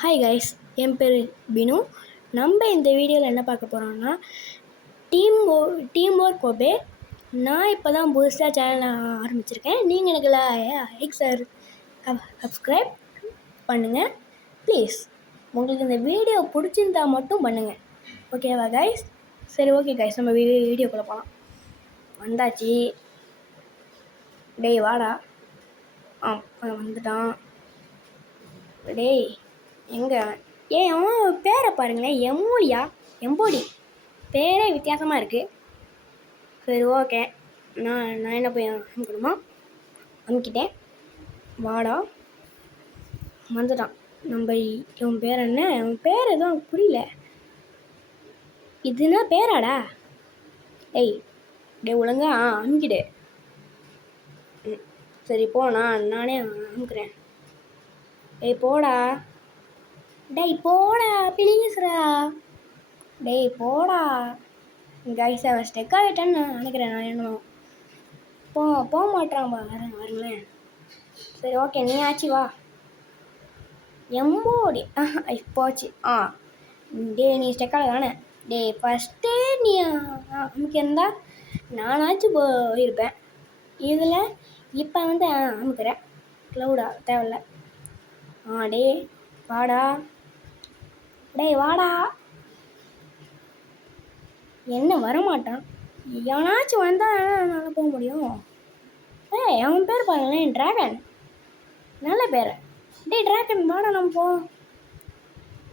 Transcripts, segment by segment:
Hi guys, என் பேர் பினு. நம்ம இந்த வீடியோவில் என்ன பார்க்க போகிறோம்னா டீம் ஒர்க் ஒபே. நான் இப்போ தான் புதுசாக சேனல் ஆரம்பிச்சிருக்கேன். நீங்கள் எனக்கு லைக் சப்ஸ்கிரைப் பண்ணுங்கள் ப்ளீஸ். உங்களுக்கு இந்த வீடியோ பிடிச்சிருந்தா மட்டும் பண்ணுங்கள், ஓகேவா கைஸ்? சரி, ஓகே கைஸ், நம்ம வீடியோக்குள்ளே போகலாம். வந்தாச்சு. டேய் வாடா. வந்துட்டான். டேய் எங்கே அவன் பேரை பாருங்களேன், எம்போடி பேரே வித்தியாசமாக இருக்குது. சரி, ஓகே, நான் என்ன போய் அமுக்கணுமா? அமுக்கிட்டேன். வாடா. வந்துட்டான். இவன் பேர் என்ன? அவன் பேர் எதுவும் புரியல. இதுனா பேராடா? டே ஒழுங்கா அமுக்கிடு. சரி போ, நானே அமுக்குறேன். போடா. போடா ப்ளீஸ்ரா. போடா. கைஸ், அவன் ஸ்டெக் ஆகிட்டான்னு நினைக்கிறேன். நான் என்னமோ போக மாட்டான். வரங்களேன். சரி, ஓகே, நீ ஆச்சு வா. எம்போடி போச்சு. நீ ஸ்டெக்காக தானே? ஃபஸ்ட்டே நீ அமுக்கியிருந்தா நானாச்சும் போயிருப்பேன். இதில் இப்போ அமுக்குறேன். க்ளவுடா தேவையில்ல. வாடா. வாடா. என்ன வரமாட்டான்? எவனாச்சும் வந்தால் நல்லா போக முடியும். அவன் பேர் பாருங்களேன், ட்ராகன். நல்ல பேர். ட்ராகன் வாடா, நம்ம போ.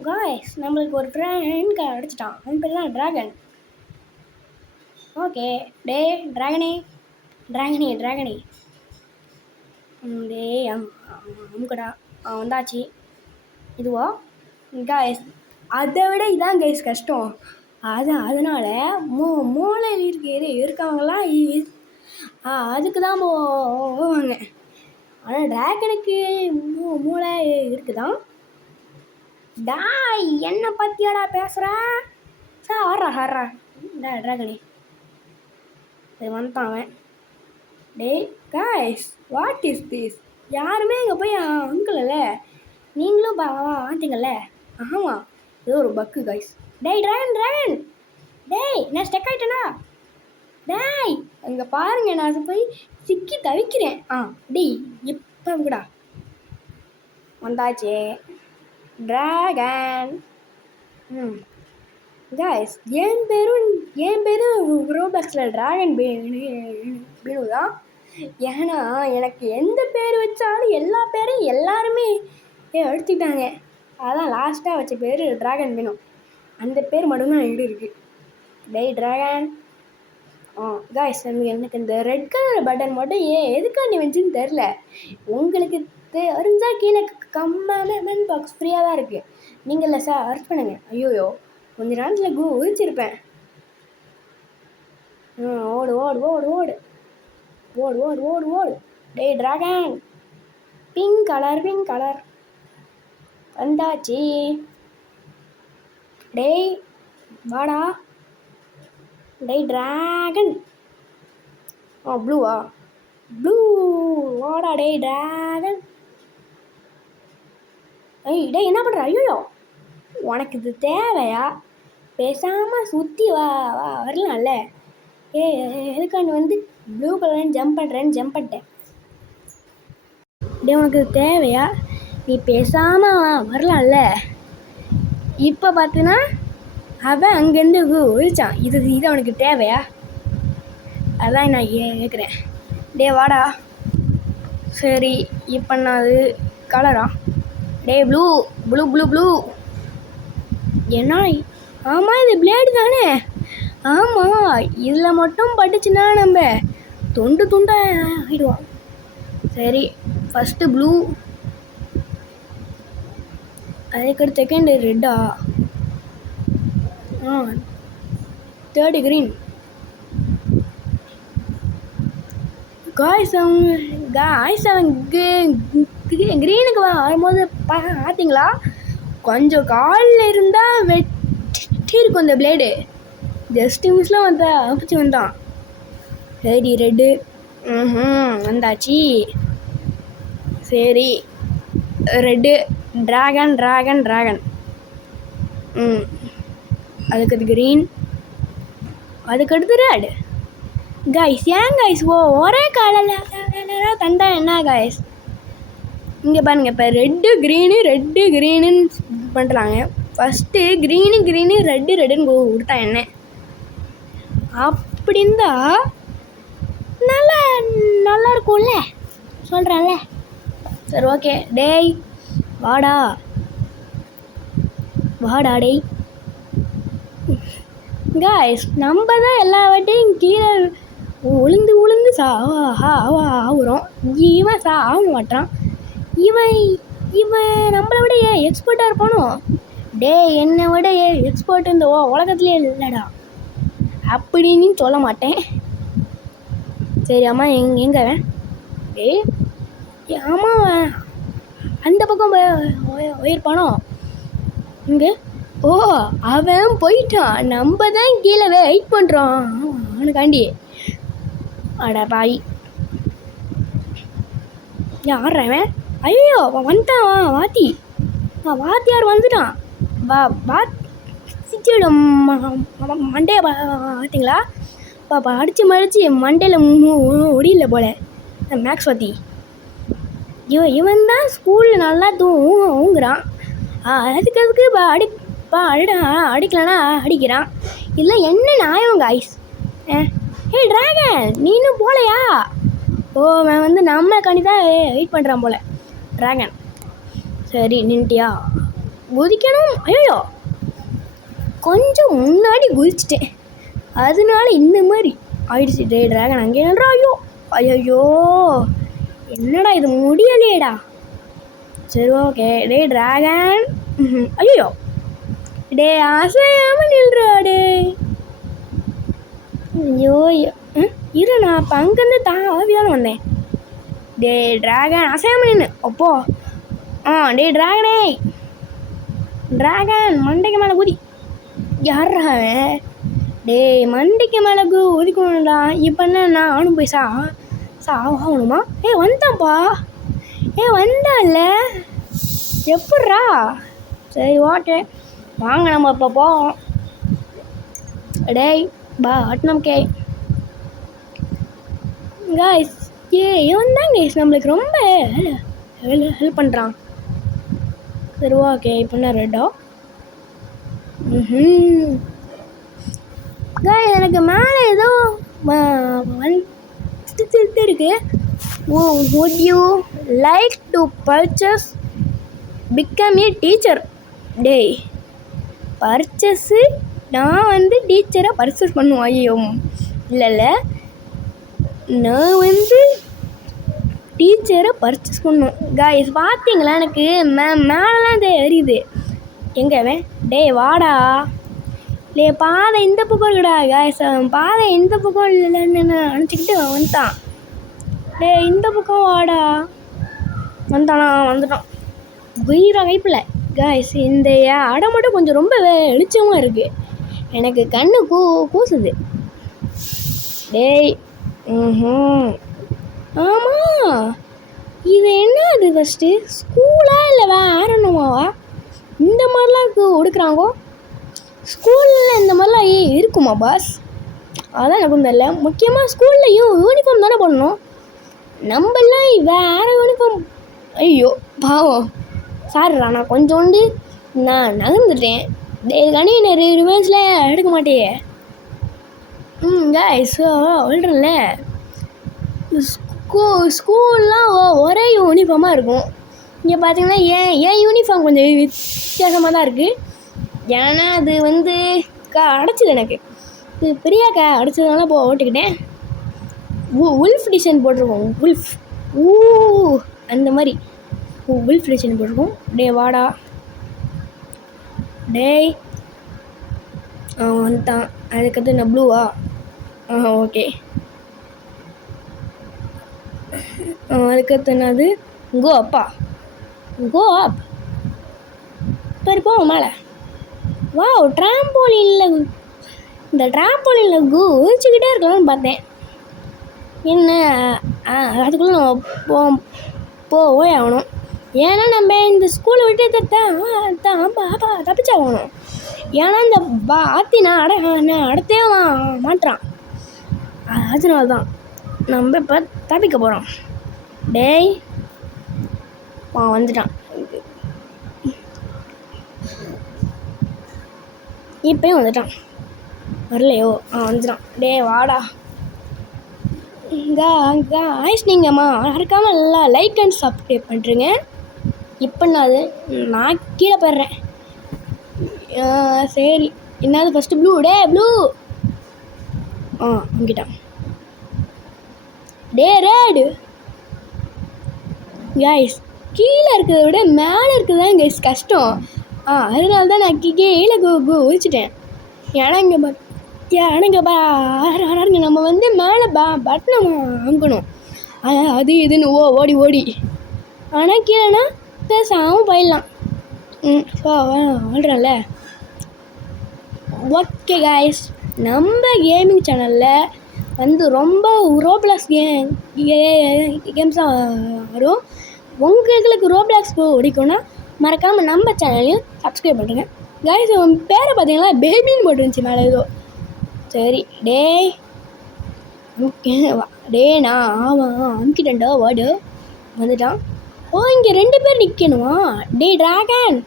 காய்ஸ், நம்மளுக்கு ஒரு ஃப்ரெண்ட் அடிச்சிட்டான். அவன் பேர் தான் ட்ராகன். ஓகே. ட்ராகனே. அமுக்கடா. வந்தாச்சு. இதுவா கைஸ்? அதை விட இதான் கைஸ் கஷ்டம். அதனால் மூளையில் இருக்கவங்களாம் அதுக்கு தான் போவாங்க. ஆனால் ட்ராகனுக்கு மூளை இருக்குதான். என்ன பற்றியாடா பேசுகிற? ஹர்றா ட்ராகனே. சரி, வந்துட்டான் அவன். Guys, what is this? யாருமே இங்கே போய் அமுக்கல. நீங்களும் வாந்தீங்கல்ல? ஆமாம், ஏதோ ஒரு பக்கு கைஸ். ட்ராகன். நான் ஸ்டெக் ஆகிட்டேனா? அங்கே பாருங்க, நான் போய் சிக்கி தவிக்கிறேன். இப்போ கூடா வந்தாச்சே ட்ராகன். கைஸ், என் பேரு ரோபாக்ஸில் ட்ராகன் பினு தான். ஏன்னா எனக்கு எந்த பேர் வச்சாலும் எல்லா பேரும் எல்லாருமே எடுத்துக்கிட்டாங்க. அதான் லாஸ்ட்டாக வச்ச பேர் ட்ராகன் பினு. அந்த பேர் மட்டும்தான் என்கிட்ட இருக்குது. ட்ராகன். கைஸ், எனக்கு இந்த ரெட் கலர் பட்டன் மட்டும் எதுக்காண்டி வந்துச்சுன்னு தெரில. உங்களுக்கு தெரிஞ்சால் கீழே கமெண்ட் பாக்ஸ் ஃப்ரீயாக தான் இருக்குது. நீங்கள் இல்லை சார் அர்ச் பண்ணுங்கள். ஐயோயோ, கொஞ்ச நேரத்தில் உரிச்சிருப்பேன். ஓடு. ட்ராகன். பிங்க் கலர் வந்தாச்சு. வாடா. ட்ராகன். ப்ளூவா? வாடா. ட்ராகன். என்ன பண்ணுற? ஐயோ, உனக்கு இது தேவையா? பேசாமல் சுற்றி வரலாம்ல. எதுக்காண்டி ப்ளூ கலர்னு ஜம்ப் பண்ணிட்டேன். உனக்கு இது தேவையா? நீ பேசாமல் வரலாம்ல. இப்போ பார்த்தினா அவன் அங்கேருந்து ஒழிச்சான். இது அவனுக்கு தேவையா? அதான் நான் கேட்குறேன். வாடா. சரி, இப்போ நான் அது கலரா? ப்ளூ. என்ன? ஆமாம், இது பிளேடு தானே? ஆமாம், இதில் மட்டும் பட்டுச்சுன்னா நம்ம துண்டா ஆகிடுவோம். சரி, ஃபஸ்ட்டு ப்ளூ, அதுக்கடுத்து செகண்டு ரெட்டா, தேர்டு க்ரீன். காய்ஸ், அவன் க்ரீனுக்கு வரும்போது பார்த்தீங்களா? கொஞ்சம் காலில் இருந்தால் வெட்டி இருக்கும் இந்த பிளேடு. ஜஸ்ட் மிஸ்லாம் அப்பிச்சு வந்தான். சரி, ரெட்டு. வந்தாச்சு. சரி, ரெட்டு. Dragon dragon dragon. அதுக்கு க்ரீன், அதுக்கடுத்து ரெட். கைஸ் ஏன் கைஸ் ஒரே கலரில் தந்தா என்ன கைஸ்? இங்கே பாருங்கள், இப்போ ரெட்டு க்ரீனுன்னு பண்ணுறாங்க. ஃபஸ்ட்டு க்ரீனு ரெட்டுன்னு கொடுத்தா என்ன? அப்படி இருந்தால் நல்லா இருக்கும்ல, சொல்கிறேன்ல. சரி ஓகே, டேய் வாடா டேய். காய்ஸ் நம்ம தான் எல்லா வாட்டையும் கீழே உளுந்து ஆகுறோம். இவன் ஆக மாட்டான். இவன் நம்மளை விட எக்ஸ்பர்ட்டாக இருப்பானோ? டே என்னை விட எக்ஸ்பர்ட் இந்த உலகத்துலேயே இல்லைடா அப்படின்னு சொல்ல மாட்டேன். சரி அம்மா எங்கே டேய்? ஆமாம் அந்த பக்கம் போயிருப்பானோ இங்கே. ஓ அவன் போயிட்டான், நம்ம தான் கீழே வெயிட் பண்ணுறோம் அவனுக்காண்டி. அட பாய், யார்றவன்? ஐயோ வந்துட்டான் வாத்தியார் வந்துட்டான். சிச்சிடும் மண்டையை பார்த்தீங்களா? பாப்பா அடித்து மண்டையில் முடியல போல மேக்ஸ் வாத்தி. இவன் தான் ஸ்கூலில் நல்லா ஊங்குறான். அதுக்கு அடிக்கலன்னா அடிக்கிறான். இல்லை என்ன நியாயம் காய்ஸ்? ட்ராகன் நீனும் போலையா? ஓ அவன் வந்து நம்மளுக்காண்டி தான் வெயிட் பண்ணுறான் போல ட்ராகன். சரி நின்ட்டியா? குதிக்கணும். ஐயோ கொஞ்சம் முன்னாடி குதிச்சிட்டேன், அதனால இந்த மாதிரி ஆயிடுச்சு. டே ட்ராகன் அங்கே நின்றா. ஐயோ என்னடா இது முடியலையேடா. சரி ஓகே, டே ட்ராகன். ஐயோ டே அசையாமல் நில்றா டே. ஐயோ இரு, நான் இப்போ அங்கேருந்து தாவியானு வந்தேன். டே ட்ராகன் அசையாமல் நின்று அப்போ. டே ட்ராகன் மண்டைக்கு மேலே குதி. யார்ரா டே மண்டைக்கு மேலே ஒதுக்கணும்டா. இப்போ என்ன நானும் போய் ஆகணுமா? வந்தான்ப்பா. வந்தான்ல எப்பட்றா? சரி ஓகே வாங்க நம்ம இப்போ போவோம். டேய் அட்னம் கே காய்ஸ். இவன் தான் கைஸ் நம்மளுக்கு ரொம்ப ஹெல்ப் பண்ணுறான். சரி ஓகே, இப்போ என்ன ரெட்டா? காய்ஸ் எனக்கு மேலே ஏதோ இருக்கு. would you like to purchase become a teacher? டேய் பர்ச்சேஸு நான் வந்து டீச்சரை பர்ச்சேஸ் பண்ணுவோம். ஐயோ இல்லை நான் வந்து டீச்சரை பர்ச்சேஸ் பண்ணும். காய்ஸ் பார்த்தீங்களா? எனக்கு மேலெலாம் தெரியுது. எங்கே அவன்? டேய் வாடா. டே பாதை இந்த பக்கம் இருக்குடா காய்ஸ். பாதை இந்த பக்கம் இல்லைன்னு நினச்சிக்கிட்டு வந்துட்டான். டே இந்த பக்கம் வாடா. வந்துட்டான் உயிரா கைப்பில். காய்ஸ் இந்த இடம் மட்டும் கொஞ்சம் ரொம்ப வெளிச்சமாக இருக்குது, எனக்கு கண்ணு கூசுது. டேய் ஆமாம் இது என்ன? அது ஃபஸ்ட்டு ஸ்கூலா இல்லை வேற என்னமாவா? இந்த மாதிரிலாம் கொடுக்குறாங்கோ ஸ்கூலில்? இந்த மாதிரிலாம் இருக்குமா பாஸ்? அதான் எனக்கு தெரியல. முக்கியமாக ஸ்கூல்லையும் யூனிஃபார்ம் தானே பண்ணணும், நம்மளாம் வேறு யூனிஃபார்ம். ஐயோ பாவம் சார்ரா, நான் கொஞ்சோண்டு நகர்ந்துட்டேன். கணினி ரிமைன்ஸில் எடுக்க மாட்டேயே. காய்ஸ் சொல்கிறேன்ல, ஸ்கூல்லாம் ஒரே யூனிஃபார்மாக இருக்கும். இங்கே பார்த்தீங்கன்னா ஏன் யூனிஃபார்ம் கொஞ்சம் வித்தியாசமாக தான் இருக்குது. ஏன்னா அது வந்து அடைச்சிது எனக்கு. இது பிரியாக்கா அடைச்சதுனால ஓட்டுக்கிட்டேன். உல்ஃப் டிசைன் போட்டிருக்கோம். உல்ஃப் அந்த மாதிரி உல்ஃப் டிசைன் போட்டிருக்கோம். டே வாடா. டேய் வந்துட்டான். அதுக்கடுத்து நான் ப்ளூவா? ஓகே. அதுக்கடுத்து என்னது? கோ அப். சரி போவோம் மேலே. ட்ராம்போலினில் இந்த ட்ராம்போலினில் குதிச்சுக்கிட்டே இருக்கலாம்னு பார்த்தேன். என்ன அதுக்குள்ளே நம்ம போய் ஆகணும். ஏன்னா நம்ம இந்த ஸ்கூலை விட்டு தப்பிச்சாகணும். ஏன்னா இந்த ஆத்தி நான் அடுத்தே மாட்டுறான். அதனால தான் நம்ம இப்போ தப்பிக்க போகிறோம். டேய் வந்துட்டான். இப்போயும் வந்துட்டான். வரலையோ? வந்துட்டான். டேய் வாடா. காய்ஸ் நீங்கள் மறக்காமல் எல்லாம் லைக் அண்ட் சப்ஸ்கிரைப் பண்ணுறீங்க. இப்போ நான் கீழே போடுறேன். சரி, என்னது ஃபஸ்ட்டு ப்ளூ. ப்ளூ அங்கிட்டான். ரெட். காய்ஸ் கீழே இருக்கிறத விட மேலே இருக்கிறதான் கைஸ் கஷ்டம். அதனால தான் நான் கீழே குதிச்சிட்டேன். ஏன்னாங்க நம்ம வந்து மேலே பட்டனை வாங்கணும். அது இதுன்னு ஓடி ஆனால் கீழேனா பேசாமல் போயிடலாம். வாழ்கிறோம்ல. ஓகே காய்ஸ், நம்ம கேமிங் சேனலில் வந்து ரொம்ப ரோப்ளாக்ஸ் கேம்ஸாக வரும். உங்களுக்கு ரோப்ளாக்ஸ் பிடிக்கும்னா மறக்காமல் நம்ம சேனலையும் சப்ஸ்கிரைப் பண்ணுறேங்க. காய்ஸ் உன் பேரை பார்த்தீங்களா பேபின்னு போட்டுருந்துச்சு மேலே ஏதோ. சரி நான் அமுக்கிட்டேன்டா வாடு. வந்துட்டான். இங்கே 2 பேர் நிற்கணுமா? டிராகன்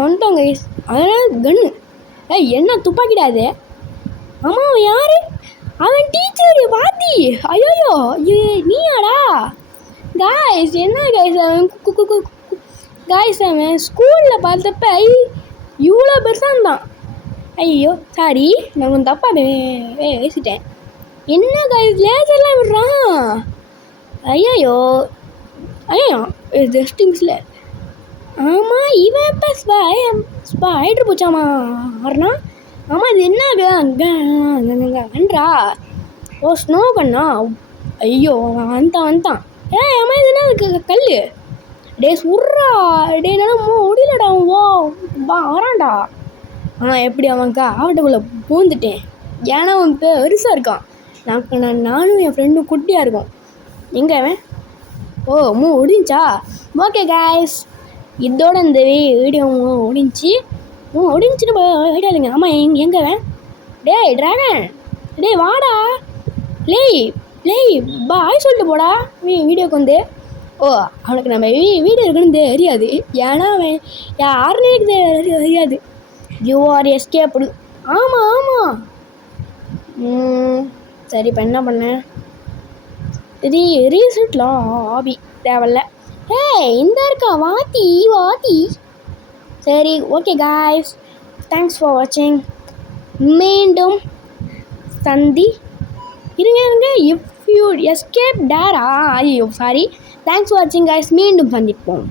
வந்துட்டான் கைஸ். அதனால் கன்னு. என்ன துப்பாக்கிடாது? ஆமாம் அவன் யார்? அவன் டீச்சரு வாத்தி. ஐயோ நீயாடா? காய்ஸ் என்ன காய்ஸ் அவன் காய்ஸ் அவன் ஸ்கூலில் பார்த்தப்ப இவ்வளோ பெருசாக இருந்தான். ஐயோ சாரி, நான் கொஞ்சம் தப்பாக பேசிட்டேன். என்ன காய்ஸ் லேசர்லாம் விடுறான்? ஐயோ ஜஸ்ட் மிஸ்ல. ஆமாம் இவன் இப்போ ஸ்பைடர் பூச்சாமா ஆறுனா. ஆமாம் இது என்ன கன்றா? ஸ்னோ கண்ணா? ஐயோ வந்துட்டான். ஆமாம் இது என்ன கல்? சுட்றா. என்னால் முடியலடா. வரான்டா. எப்படி அவன்க்கா ஆவட்டுக்குள்ளே பூந்துட்டேன். ஏன்னா அவன் பெருசாக இருக்கான். நானும் என் ஃப்ரெண்டும் குட்டியாக இருக்கோம். எங்கே அவன்? முடிஞ்சா? ஓகே காய்ஸ், இதோட இந்த வீடியோ ஒடிஞ்சின்னு போயிடாதுங்க. ஆமாம் எங்கே அவன்? டிராகன் வாடா. பாய் சொல்லிட்டு போடா வீடியோக்கு வந்து. அவனுக்கு நம்ம வீடியோ இருக்குன்னு தெரியாது. ஏன்னா அவன் யாருன்னு எனக்கு தெரியாது. You're escape. ஆமாம் சரி இப்போ என்ன பண்ணேன்? ரீசெட்லாம் ஆபி தேவையில்ல. இந்த இருக்கா வாத்தி. சரி ஓகே காய்ஸ், தேங்க்ஸ் ஃபார் வாட்சிங். மீண்டும் இருங்க இஃப் யூ எஸ்கேப் டேரா. ஐயோ சாரி. தேங்க்ஸ் ஃபார் வாட்சிங் காய்ஸ். மீண்டும் சந்திப்போம்.